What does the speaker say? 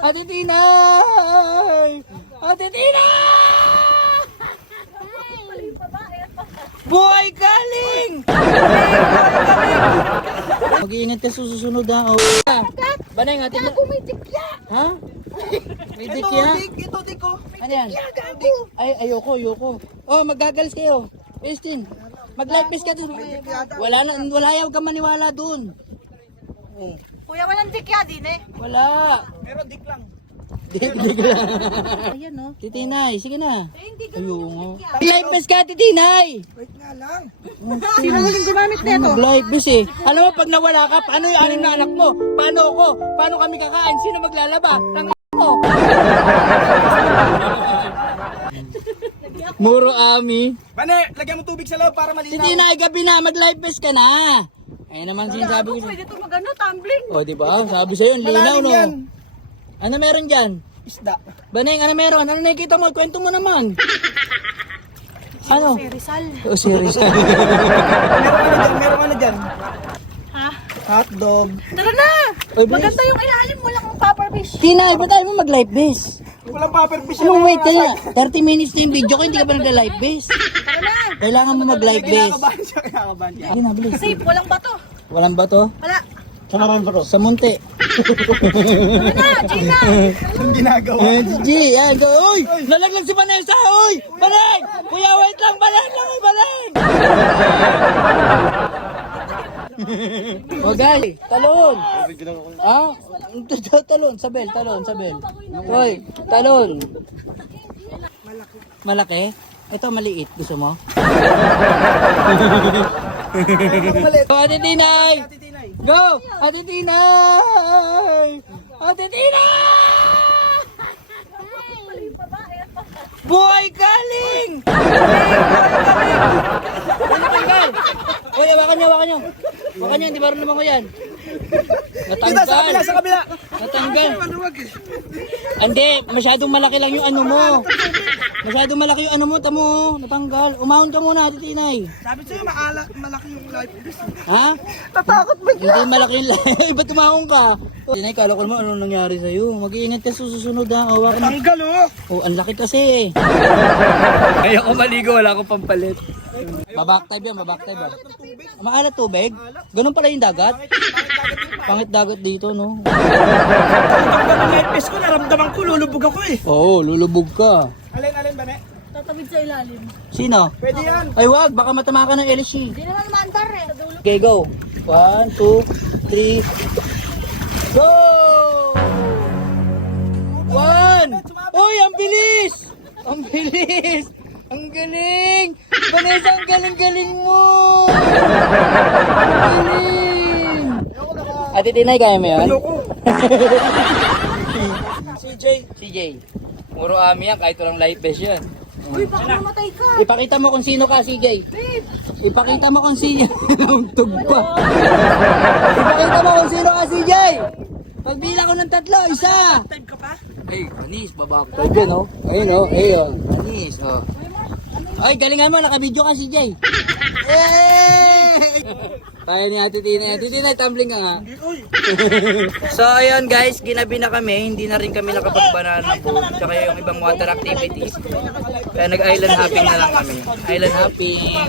Ate Tinay! Ate Tinay! Buhay galing! Mag-iingat ka sa susunod ha. Oh. Banay, ate mo. May tikya! Ha? May dikya? Ito, Tiko. Ano yan? Ay, ayoko. Oh, magagalis kayo. Estin, mag-live base ka dun. Wala yaw ka maniwala dun. Oh. Kuya, walang tikya din eh. Wala. Pero dik lang. Dik lang. Ayan no. Titinay, sige na. Hindi Ayoko. Mag-live base ka, Titinay. Wait nga lang. Sino huling gumamit nito? Mag-live base eh. Alam mo, pag nawala ka, paano yung anim na anak mo? Paano ako? Paano kami kakain? Sino maglalaba? Ng mo. Muro Ami. Bane, lagyan mo tubig sa loob para malinaw. Titinay, gabi na, mag-live base ka na. Ayun naman sinasabi ko. Pwede ito magano, tumbling. O, di ba? Sabi sa'yo, ang linaw, Malalim no? yan. Ano meron dyan? Isda. Baneng, ano meron? Ano nakikita mo? Kwento mo naman. Ano? Si Rizal. Oh, serious. Meron ano dyan? Ha? Hotdog. Tara na! Oy, bilis. Maganda yung ilalim, walang pepper fish. Tinay, ba't tayo mo mag-live base? Walang paper fish. Anong wait ka na? 30 minutes na yung video ko, hindi ka pa nag-live base. Tara na! Kailangan mo mag-live base. Kinakabahan siya, kinakabahan siya. Sige na, bilis. Safe, walang bato. Walang ba to? Wala. Saan naman ba to? Sa munti. Tara na, Gina! Anong ginagawa? Eh, GG, yan. Go. Uy! Nalaglag si Vanessa! Uy! Baleng! Kuya, wait lang! Baleng lang! Baleng! O guys, talon! Ah? Talon, sabel. Uy, talon. Malaki? Ito maliit. Gusto mo? Go, Ate Tinay! Go! Ate Tinay! Ate Tinay! Buhay galing! Natanggal! Uy, hawakan nyo. Hawakan nyo, hindi marunong naman ko yan. Kita sa kabila, sa kabila. Natanggal. Maluwag eh. Hindi, masyadong malaki lang yung ano mo. Masyadong malaki yung ano mo, tamo. Natanggal. Umahon ka muna, Ate Tinay. Sabi sa'yo, malaki yung life fish. Ha? Natakot ba? Hindi malaki yung live. Ba't umahon ka? Tinay, kala ko naman anong nangyari sa'yo. Mag-iingat ka sa susunod ha. Hawakan mo. Tanggal oh. Oh, ang laki kasi eh. Kaya ko maligo, wala akong pampalit. Babaktype yan, babaktype ba? Maalat tubig? Ganun pala yung dagat? Pangit dagat dito, no? Ang life fish ko, naramdaman ko, lulubog ako eh. Oo, lulubog ka. Alin, Bane? Tatawid sa ilalim. Sino? Pwede yan. Ay wag, baka matama ka ng LSC. Hindi naman mandar eh. Okay, go. 1, 2, 3. Go! 1! Uy, ang bilis! Ang bilis! Ang galing! Vanessa, ang galing-galing mo! Ang galing! Ate Tinay, kaya mo yan? Ayoko. CJ. Puro Ami yan, kahit walang life vest yan. Uy, baka mamatay ka. Ipakita mo kung sino ka, CJ. Babe! Ipakita mo kung sino. Untog pa. Ipakita mo kung sino ka, CJ. Pagbilang ko ng 3, isa. Time ka pa? Ay, Anis, babakta dyan, oh. Ayun, oh. Ayun, Anis, oh. Ay, galingan mo, nakabidyo ka, CJ. Eh! Kaya ni Ate Tinay. Ate Tinay, tumbling ka nga. So, ayun guys, ginabi na kami. Hindi na rin kami nakapag-banana boat. Tsaka yung ibang water activities. Kaya nag-island hopping na lang kami. Island hopping.